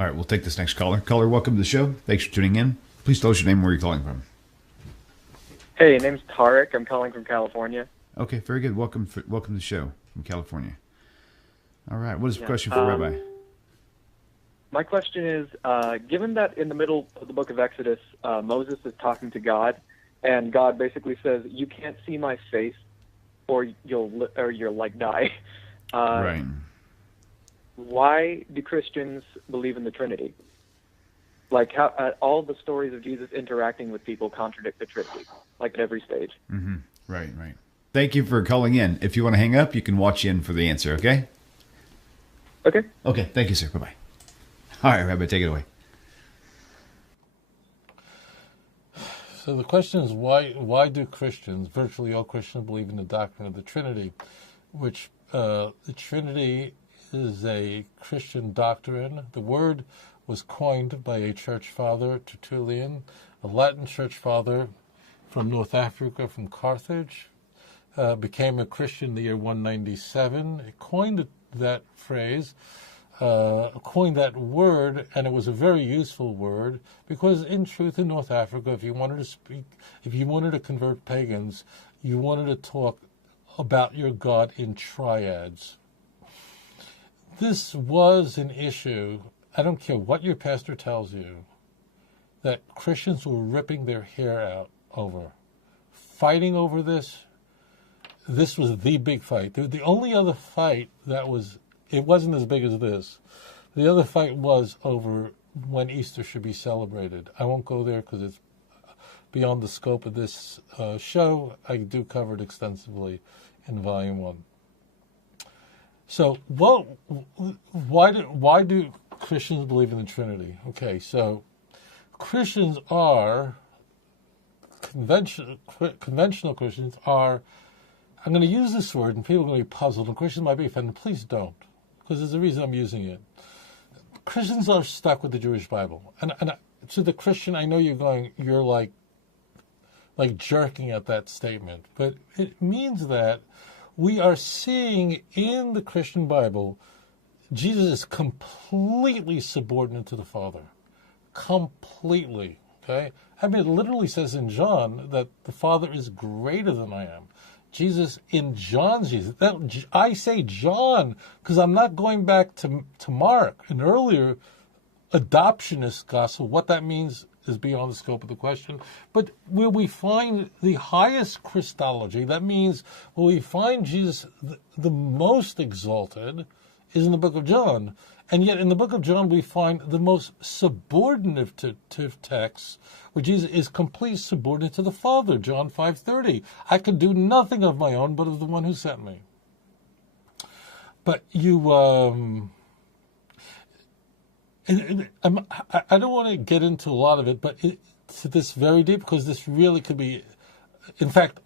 All right, we'll take this next caller. Caller, welcome to the show. Thanks for tuning in. Please tell us your name and where you're calling from. Hey, name's Tarek. I'm calling from California. Okay, very good. Welcome to the show from California. All right, what is the question for Rabbi? My question is, given that in the middle of the book of Exodus, Moses is talking to God, and God basically says, "You can't see my face, or you'll die." Right. Why do Christians believe in the Trinity? Like, how all the stories of Jesus interacting with people contradict the Trinity, like at every stage. Mm-hmm. Right. Thank you for calling in. If you want to hang up, you can watch in for the answer, okay? Okay. Okay, thank you, sir. Bye-bye. All right, Rabbi, take it away. So the question is, why do Christians, virtually all Christians, believe in the doctrine of the Trinity, which the Trinity is a Christian doctrine. The word was coined by a church father, Tertullian, a Latin church father from North Africa, from Carthage, became a Christian in the year 197. He coined that phrase, coined that word, and it was a very useful word because, in truth, in North Africa, if you wanted to convert pagans, you wanted to talk about your God in triads. This was an issue. I don't care what your pastor tells you, that Christians were ripping their hair out over, fighting over this. This was the big fight. The only other fight it wasn't as big as this. The other fight was over when Easter should be celebrated. I won't go there because it's beyond the scope of this show. I do cover it extensively in Volume 1. So, why do Christians believe in the Trinity? Okay, so Christians are, conventional Christians are, I'm going to use this word and people are going to be puzzled and Christians might be offended. Please don't, because there's a reason I'm using it. Christians are stuck with the Jewish Bible. And to the Christian, I know you're like jerking at that statement, but it means that we are seeing in the Christian Bible, Jesus is completely subordinate to the Father. Completely, okay? I mean, it literally says in John that the Father is greater than I am. Jesus, in John's Jesus, I say John because I'm not going back to Mark, an earlier adoptionist gospel. What that means is beyond the scope of the question. But where we find the highest Christology, that means where we find Jesus the most exalted, is in the book of John. And yet in the book of John we find the most subordinative texts where Jesus is completely subordinate to the Father, John 5:30. I could do nothing of my own but of the one who sent me. But I don't want to get into a lot of it, but to this very deep, because this really could be, in fact,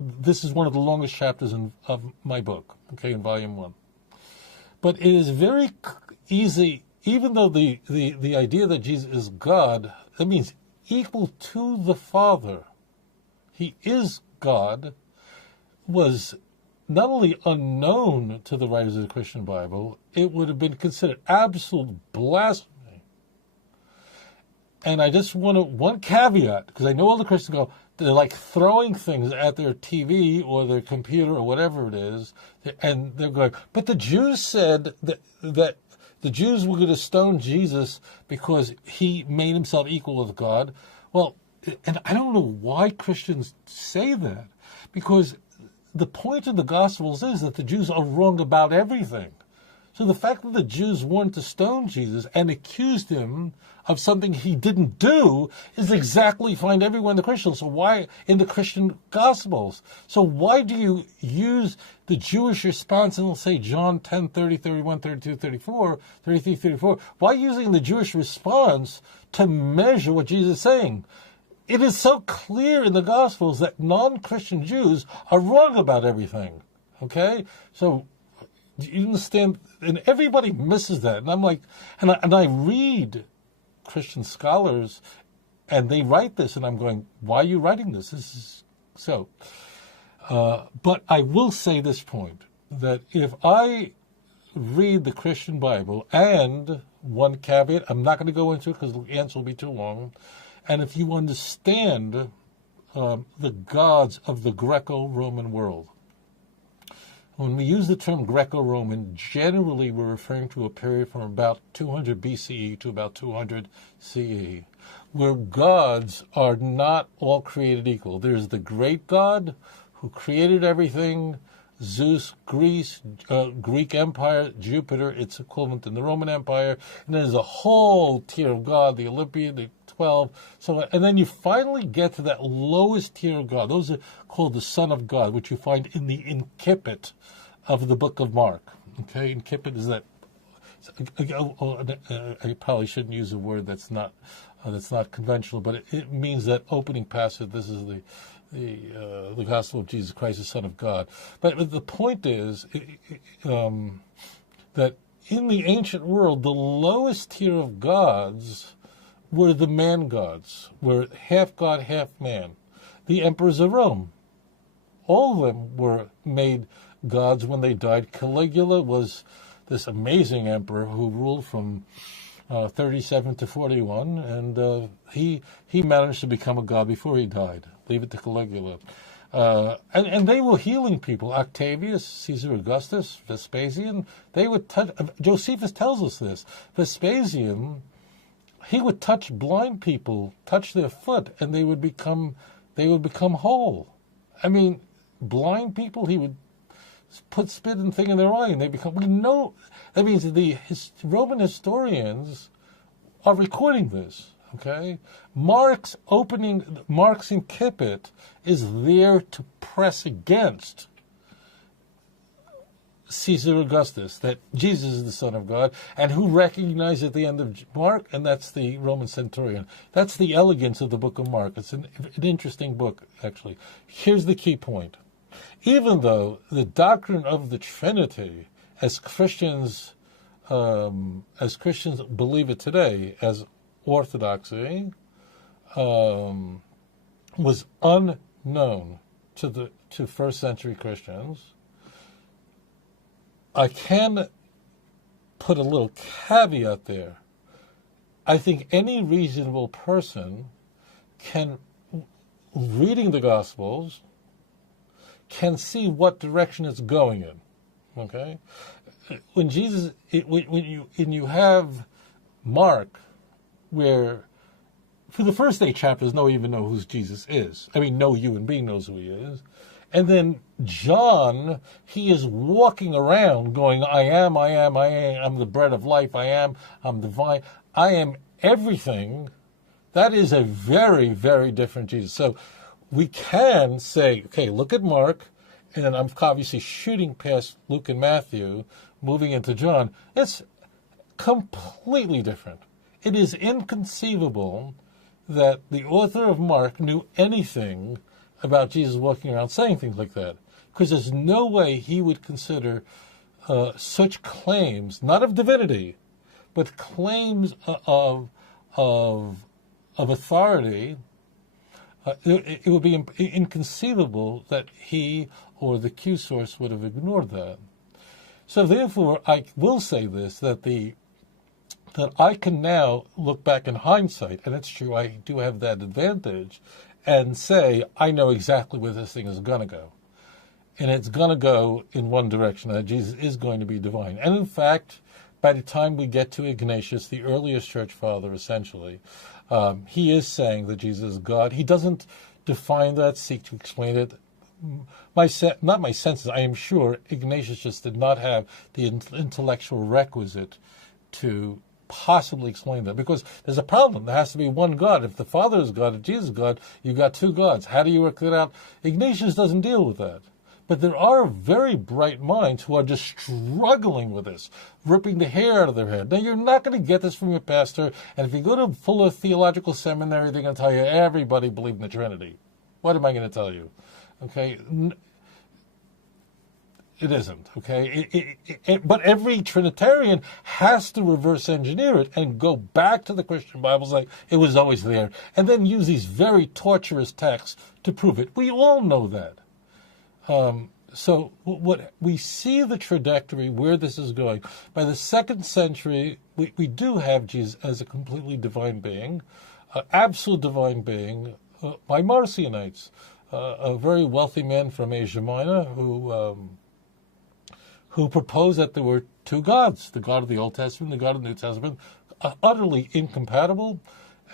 this is one of the longest chapters of my book, okay, in Volume 1. But it is very easy, even though the idea that Jesus is God, that means equal to the Father. He is God, was not only unknown to the writers of the Christian Bible, it would have been considered absolute blasphemy. And I just want one caveat, because I know all the Christians go, they're like throwing things at their TV or their computer or whatever it is, and they're going, but the Jews said that the Jews were going to stone Jesus because he made himself equal with God. Well, and I don't know why Christians say that, because the point of the Gospels is that the Jews are wrong about everything. So the fact that the Jews wanted to stone Jesus and accused him of something he didn't do is exactly find everywhere in the Christians. So why in the Christian Gospels? So why do you use the Jewish response in, let's say, John 10, 30, 31, 32, 34, 33, 34? Why using the Jewish response to measure what Jesus is saying? It is so clear in the Gospels that non-Christian Jews are wrong about everything, okay? So you understand? And everybody misses that. And I'm like, and I read Christian scholars, and they write this, and I'm going, why are you writing this? This is so. But I will say this point, that if I read the Christian Bible and one caveat. I'm not going to go into it because the answer will be too long. And if you understand the gods of the Greco-Roman world, when we use the term Greco-Roman, generally we're referring to a period from about 200 BCE to about 200 CE, where gods are not all created equal. There's the great god who created everything, Zeus, Greece, Greek Empire, Jupiter, its equivalent in the Roman Empire, and there's a whole tier of God, the Olympian, the 12, so, and then you finally get to that lowest tier of God. Those are called the Son of God, which you find in the incipit of the book of Mark. Okay, incipit is that, I probably shouldn't use a word that's not conventional, but it means that opening passage. This is the gospel of Jesus Christ, the Son of God. But the point is that in the ancient world, the lowest tier of gods were the man gods, were half god, half man. The emperors of Rome, all of them were made gods when they died. Caligula was this amazing emperor who ruled from 37 to 41, and he managed to become a god before he died. Leave it to Caligula. And they were healing people. Octavius, Caesar Augustus, Vespasian, they would touch. Josephus tells us this. Vespasian, he would touch blind people, touch their foot, and they would become whole. I mean, blind people, he would put spit and thing in their eye, and they become. We know that means the Roman historians are recording this. Okay, Mark's incipit is there to press against Caesar Augustus, that Jesus is the Son of God, and who recognized at the end of Mark, and that's the Roman centurion. That's the elegance of the book of Mark. It's an interesting book, actually. Here's the key point. Even though the doctrine of the Trinity, as Christians believe it today, as orthodoxy, was unknown to first century Christians, I can put a little caveat there. I think any reasonable person can, reading the Gospels, can see what direction it's going in. Okay, when you have Mark, where for the first 8 chapters, no one even know who Jesus is. I mean, no human being knows who he is. And then John, he is walking around going, I am, I'm the bread of life, I'm divine, I am everything. That is a very, very different Jesus. So we can say, okay, look at Mark, and then I'm obviously shooting past Luke and Matthew, moving into John. It's completely different. It is inconceivable that the author of Mark knew anything about Jesus walking around saying things like that, because there's no way he would consider such claims, not of divinity, but claims of authority. It would be inconceivable that he or the Q source would have ignored that. So therefore, I will say this, that I can now look back in hindsight, and it's true, I do have that advantage, and say, I know exactly where this thing is going to go. And it's going to go in one direction, that Jesus is going to be divine. And in fact, by the time we get to Ignatius, the earliest church father, essentially, he is saying that Jesus is God. He doesn't define that, seek to explain it. Not my senses, I am sure Ignatius just did not have the intellectual requisite to possibly explain that, because there's a problem. There has to be one God. If the Father is God, if Jesus is God, you've got 2 gods. How do you work that out? Ignatius doesn't deal with that. But there are very bright minds who are just struggling with this, ripping the hair out of their head. Now, you're not going to get this from your pastor, and if you go to Fuller Theological Seminary, they're going to tell you everybody believed in the Trinity. What am I going to tell you? Okay? It isn't, okay? But every Trinitarian has to reverse engineer it and go back to the Christian Bible, like it was always there, and then use these very torturous texts to prove it. We all know that. So what we see the trajectory where this is going. By the 2nd century, we do have Jesus as a completely divine being, absolute divine being, by Marcionites, a very wealthy man from Asia Minor who proposed that there were two gods, the God of the Old Testament, the God of the New Testament, utterly incompatible.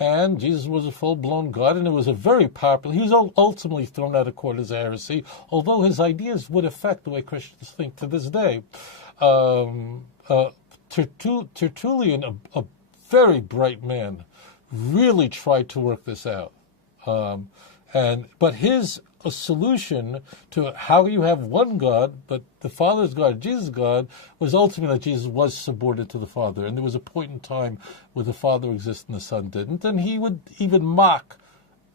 And Jesus was a full-blown God, and it was a very popular. He was ultimately thrown out of court as a heresy, although his ideas would affect the way Christians think to this day. Tertullian, a very bright man, really tried to work this out, but his a solution to how you have one God, but the Father's God, Jesus' God, was ultimately that Jesus was subordinate to the Father. And there was a point in time where the Father existed and the Son didn't. And he would even mock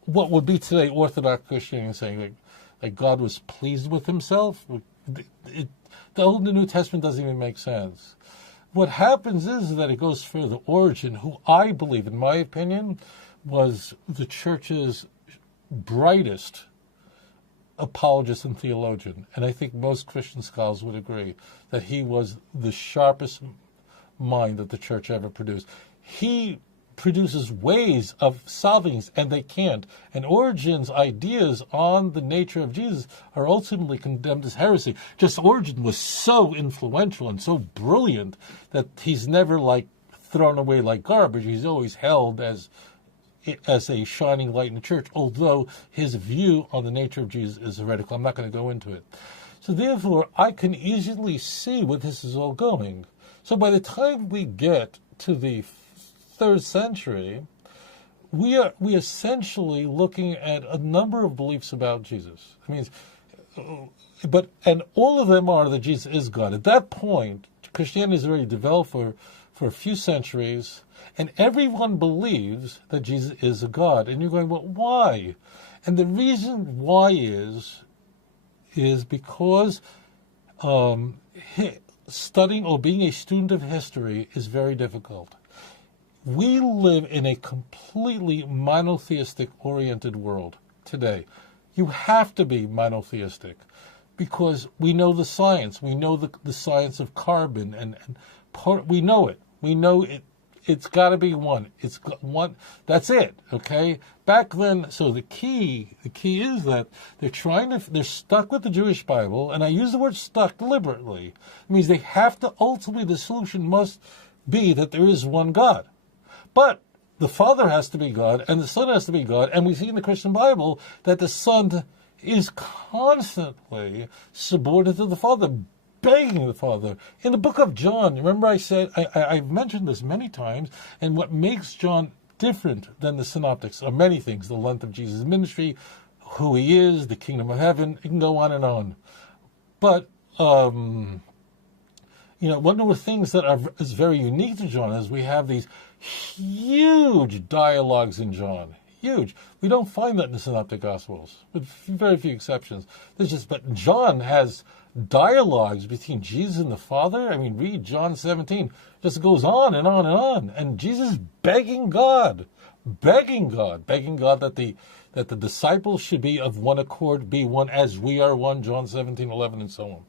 what would be today Orthodox Christianity, saying like God was pleased with himself. The Old and New Testament doesn't even make sense. What happens is that it goes further. Origen, who I believe, in my opinion, was the church's brightest apologist and theologian, and I think most Christian scholars would agree that he was the sharpest mind that the church ever produced. He produces ways of solving this, and they can't. And Origen's ideas on the nature of Jesus are ultimately condemned as heresy. Just Origen was so influential and so brilliant that he's never thrown away like garbage. He's always held as a shining light in the church, although his view on the nature of Jesus is heretical. I'm not going to go into it. So therefore, I can easily see where this is all going. So by the time we get to the 3rd century, we are essentially looking at a number of beliefs about Jesus. And all of them are that Jesus is God. At that point, Christianity is already developed for a few centuries, and everyone believes that Jesus is a God. And you're going, well, why? And the reason why is because studying or being a student of history is very difficult. We live in a completely monotheistic-oriented world today. You have to be monotheistic because we know the science. We know the science of carbon, and we know it. We know it. It's got to be one. It's one. That's it. Okay. Back then, so the key is that they're stuck with the Jewish Bible, and I use the word stuck deliberately. It means they have to ultimately, the solution must be that there is one God. But the Father has to be God, and the Son has to be God, and we see in the Christian Bible that the Son is constantly subordinate to the Father, begging the Father. In the book of John, remember I said, I've mentioned this many times, and what makes John different than the synoptics are many things: the length of Jesus' ministry, who he is, the kingdom of heaven. It can go on and on. But, one of the things that is very unique to John is we have these huge dialogues in John. Huge. We don't find that in the Synoptic Gospels, with very few exceptions. But John has dialogues between Jesus and the Father. Read John 17. It just goes on and on and on. And Jesus begging God that the disciples should be of one accord, be one as we are one, John 17:11, and so on.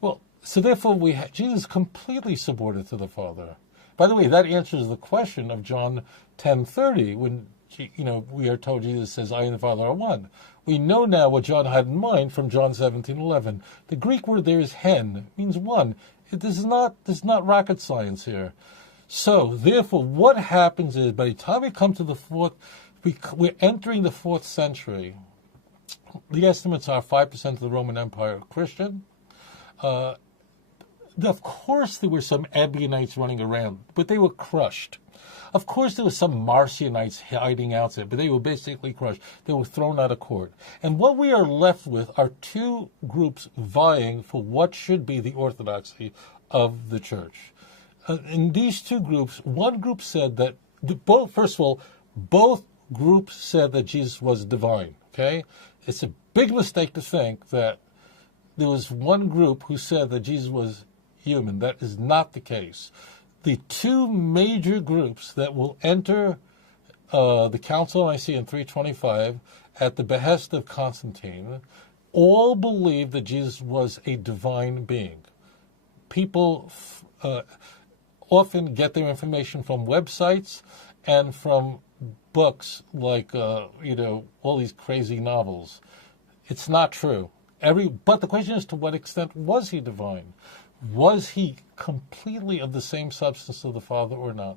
Well, so therefore Jesus completely subordinate to the Father. By the way, that answers the question of John 10:30 when we are told Jesus says, I and the Father are one. We know now what John had in mind from John 17:11. The Greek word there is hen, means one. This is not rocket science here. So, therefore, what happens is, by the time we come to the we're entering the 4th century. The estimates are 5% of the Roman Empire are Christian. Of course, there were some Ebionites running around, but they were crushed. Of course, there were some Marcionites hiding out there, but they were basically crushed. They were thrown out of court. And what we are left with are two groups vying for what should be the orthodoxy of the church. In these two groups, one group said that, both groups said that Jesus was divine, okay? It's a big mistake to think that there was one group who said that Jesus was human. That is not the case. The two major groups that will enter the Council of Nicaea in 325 at the behest of Constantine all believed that Jesus was a divine being. People often get their information from websites and from books like, all these crazy novels. It's not true. But the question is, to what extent was he divine? Was he completely of the same substance of the Father or not?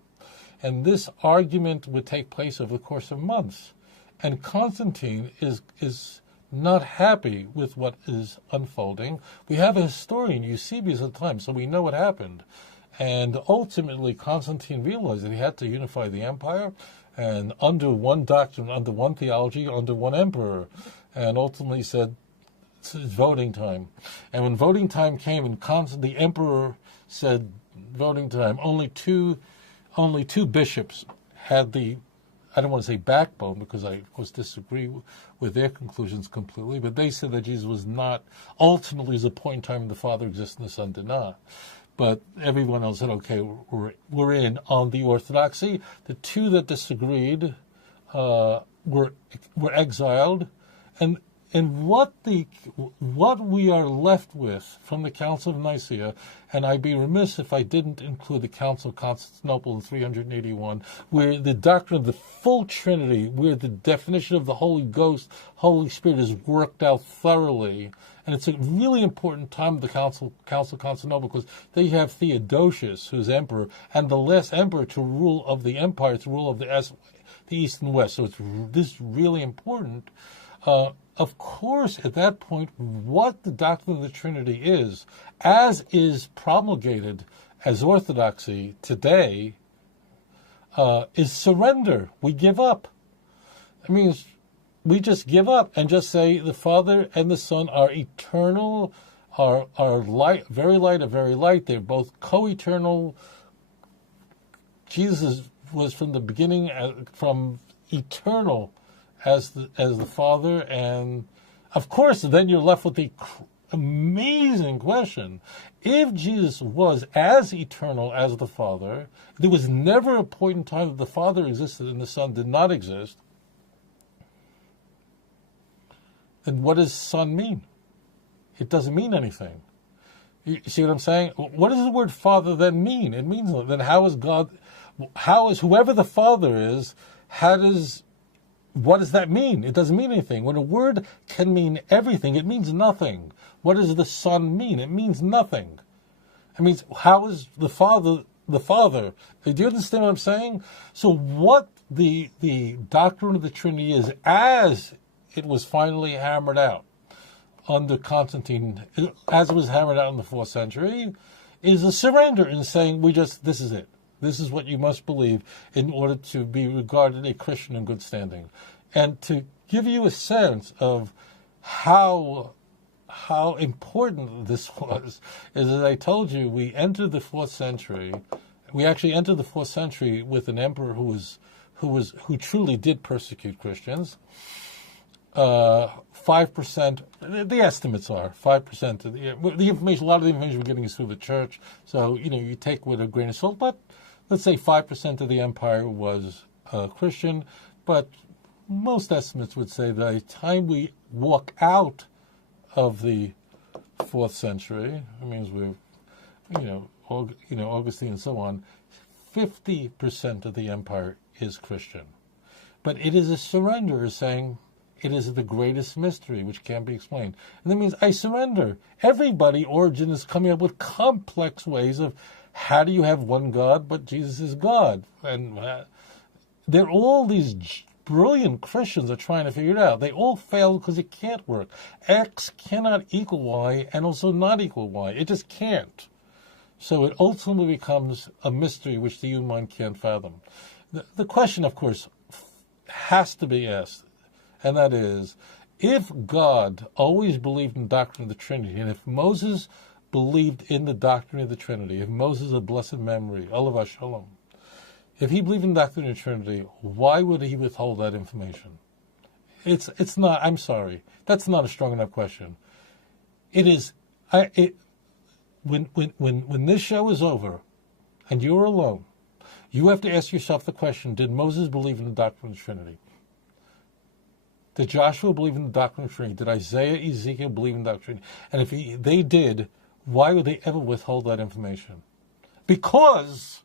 And this argument would take place over the course of months. And Constantine is not happy with what is unfolding. We have a historian, Eusebius, at the time, so we know what happened. And ultimately, Constantine realized that he had to unify the empire, and under one doctrine, under one theology, under one emperor. And ultimately said, it's voting time. And when voting time came, and the emperor said, voting time, only two bishops had the, I don't want to say backbone, because I, of course, disagree with their conclusions completely, but they said that Jesus was not, ultimately, there's a point in time the Father exists and the Son did not. But everyone else said, okay, we're in on the orthodoxy. The two that disagreed were exiled. And what we are left with from the Council of Nicaea, and I'd be remiss if I didn't include the Council of Constantinople in 381, where the doctrine of the full Trinity, where the definition of the Holy Ghost, Holy Spirit is worked out thoroughly. And it's a really important time of the Council of Constantinople, because they have Theodosius, who's emperor, and the last emperor to rule of the empire, to rule of the East and West. So this is really important. Of course, at that point, what the doctrine of the Trinity is, as is promulgated as orthodoxy today, is surrender. We give up. I mean, we just give up and just say the Father and the Son are eternal, are light, very light, very light. They're both co-eternal. Jesus was from the beginning, from eternal as the Father, and of course, then you're left with the amazing question: if Jesus was as eternal as the Father, there was never a point in time that the Father existed and the Son did not exist, then what does Son mean? It doesn't mean anything. You see what I'm saying? What does the word Father then mean? It means, then how is God, how is whoever the Father is, what does that mean? It doesn't mean anything. When a word can mean everything, it means nothing. What does the Son mean? It means nothing. It means, how is the Father the Father? Do you understand what I'm saying? So what the doctrine of the Trinity is, as it was finally hammered out under Constantine, as it was hammered out in the 4th century, is a surrender in saying, this is it. This is what you must believe in order to be regarded a Christian in good standing. And to give you a sense of how important this was, is, as I told you, we entered the 4th century. We actually entered the 4th century with an emperor who truly did persecute Christians. 5%, the estimates are 5% of the information. A lot of the information we're getting is through the church, so you take with a grain of salt. But let's say 5% of the empire was Christian. But most estimates would say that by the time we walk out of the 4th century, it means we're, Augustine and so on, 50% of the empire is Christian. But it is a surrender, saying, it is the greatest mystery which can't be explained. And that means I surrender. Everybody, Origen, is coming up with complex ways of how do you have one God, but Jesus is God. And they're all these brilliant Christians are trying to figure it out. They all fail because it can't work. X cannot equal Y and also not equal Y. It just can't. So it ultimately becomes a mystery which the human mind can't fathom. The question, of course, has to be asked, and that is, if God always believed in the doctrine of the Trinity, and if Moses believed in the doctrine of the Trinity, if Moses of blessed memory, Olav Shalom, if he believed in the doctrine of the Trinity, why would he withhold that information? It's not, I'm sorry, that's not a strong enough question. It is, when this show is over and you're alone, you have to ask yourself the question, did Moses believe in the doctrine of the Trinity? Did Joshua believe in the doctrine of Trinity? Did Isaiah, Ezekiel believe in the doctrine of Trinity? And if they did, why would they ever withhold that information? Because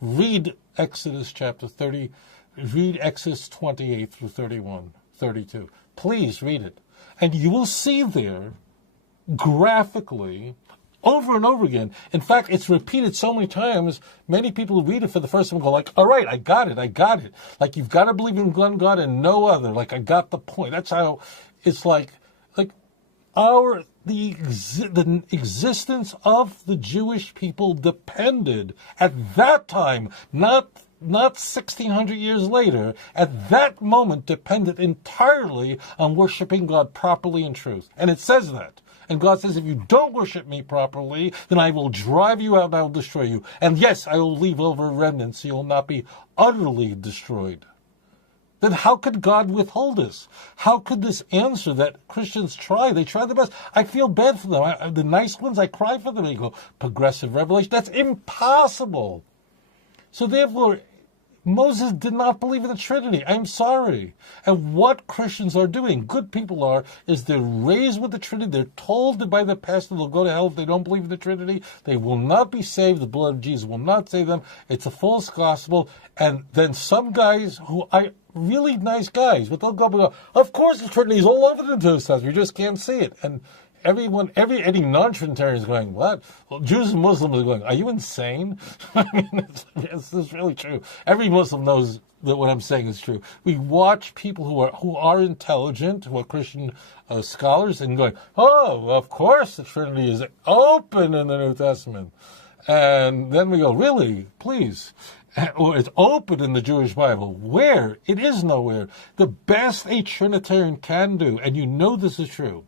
read Exodus chapter 30, read Exodus 28 through 31, 32. Please read it. And you will see there, graphically, over and over again. In fact, it's repeated so many times, many people who read it for the first time go like, all right, I got it. Like, you've got to believe in one God and no other. Like, I got the point. That's how it's like the existence of the Jewish people depended at that time, not 1,600 years later, at that moment depended entirely on worshiping God properly in truth. And it says that. And God says, if you don't worship me properly, then I will drive you out and I will destroy you. And yes, I will leave over a remnant so you will not be utterly destroyed. Then how could God withhold this? How could this answer that Christians try? They try their best. I feel bad for them. The nice ones, I cry for them. They go, progressive revelation. That's impossible. So therefore, Moses did not believe in the Trinity. I'm sorry. And what Christians are doing, good people are, is they're raised with the Trinity. They're told by the pastor they'll go to hell if they don't believe in the Trinity. They will not be saved. The blood of Jesus will not save them. It's a false gospel. And then some guys who I really nice guys, but they'll go and go, of course the Trinity is all over the New Testament. You just can't see it. And any non-Trinitarian is going, what? Well, Jews and Muslims are going, are you insane? I mean, it's really true. Every Muslim knows that what I'm saying is true. We watch people who are intelligent, who are Christian scholars, and going, oh, of course the Trinity is open in the New Testament. And then we go, really? Please. Or it's open in the Jewish Bible. Where? It is nowhere. The best a Trinitarian can do, and you know this is true,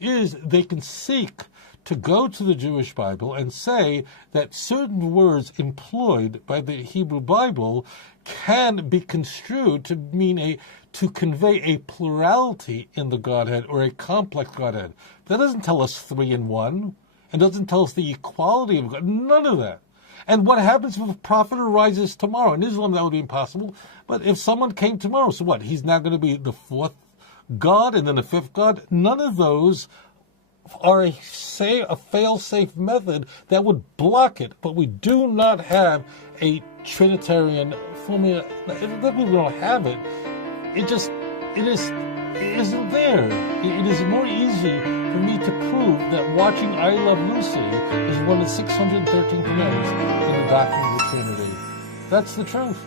is they can seek to go to the Jewish Bible and say that certain words employed by the Hebrew Bible can be construed to mean to convey a plurality in the Godhead or a complex Godhead. That doesn't tell us 3 in 1, and doesn't tell us the equality of God. None of that. And what happens if a prophet arises tomorrow? In Islam, that would be impossible. But if someone came tomorrow, so what? He's now going to be the 4th God and then the 5th God? None of those are a fail-safe method that would block it. But we do not have a Trinitarian formula. That we don't have it. It isn't there. It is more easy for me to prove that watching I Love Lucy is one of the 613 commandments in the doctrine of the Trinity. That's the truth.